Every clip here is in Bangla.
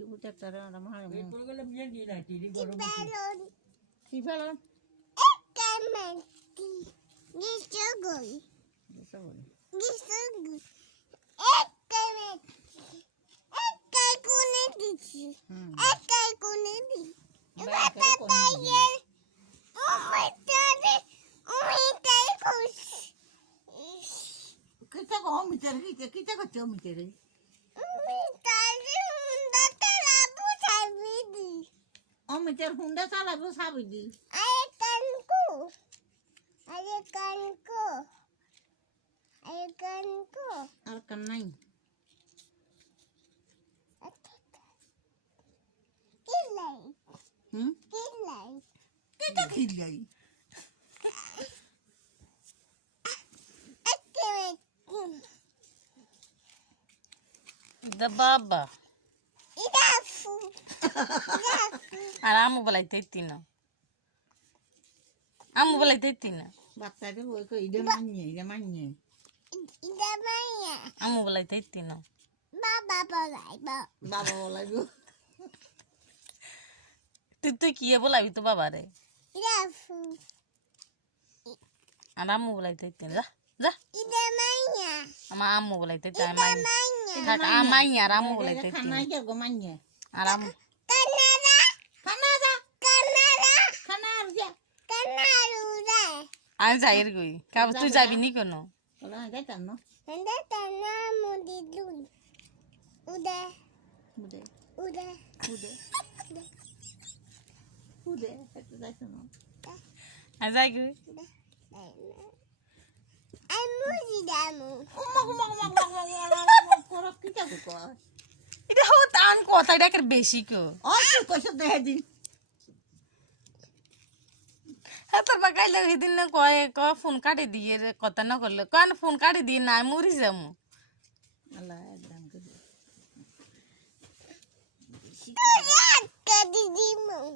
কিছু বুঝতে আর আমার এরপর গেলে বিয়ে দিয়ে না টিডি গরম কি ফেলন কামেন্টি গিসগল গিসগল একাই কোনে দিছি একাই কোনে দি kita kok mikir kita kok cuma mikir om mikir Honda salah bu sabi di ayahkanku akan naik kilai kita kilai The baba. Idafu. Aramu balai tetina. Amu balai tetina. Bapak tu kau ide manye. Amu balai tetina. Baba balai. Baba balai tu. Tu kiye balai itu baba re. Idafu. Aramu balai tetina. Dah. Idamanya. Ama amu balai tetina. Kak amanya aramu balai tetina. Kana aja kau manye. Aramu. Kanada. An jair gui. Kau tu jabi ni kono. Kalau ada tanah. Anda tanah mau dilun. Udah. Itu dah sana. An jair gui. Amu sidamu. Korok kita kok. Ini hutan kota ida ker beshi ko. Oh, kau sudah hadin. তোর বাগাইলে সেদিন না কয় ফোন কাটি দিয়ে কথা না করলে কয় ফোন কাটি দিয়ে না মরি যাবো আল্লাহ একদম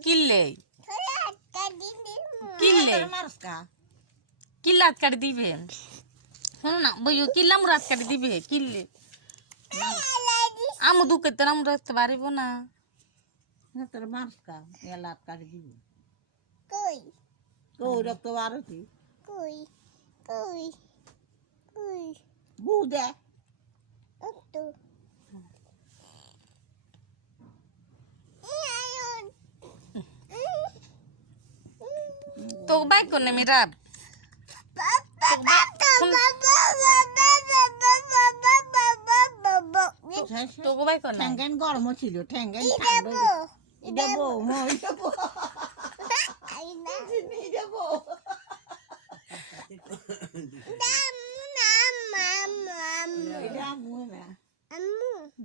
কিল্লে কিল্লে কিল্লা হাত কাটি দিবে শোনো না বইও কিল্লা মুরাত কাটি দিবে কিল্লে আমু দুঃখে তোর আমু রাখতে পারিব না তোর মার্স কা এলাত কাটি দিবি Koi. Kau rokok baru sih. Koi. Buddha. Itu. তো বাইক কোনে মিরাব তো বাইক কোনে ঠ্যাঙ্গান গরম ছিল ঠ্যাঙ্গান ইদাবো ইদাবো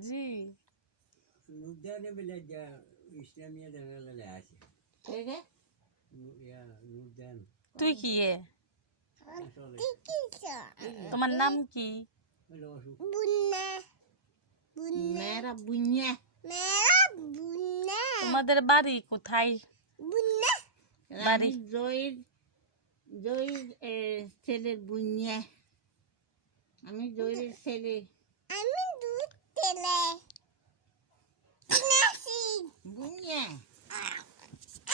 জি নুরদানে বলে যা ইসলামিয়া দেনালে আছে ইয়া নুরদান তুই কি এ আসলে তোমার নাম কি হলো মেরা বুনিয়া তোমাদের বাড়ি কোথায় বাড়ি জয়ের ছেলের বুনিয়া আমি জয়ের ছেলে আমি দুধ তেলে বুনিয়া বুনিয়া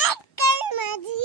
একটাই মাঝি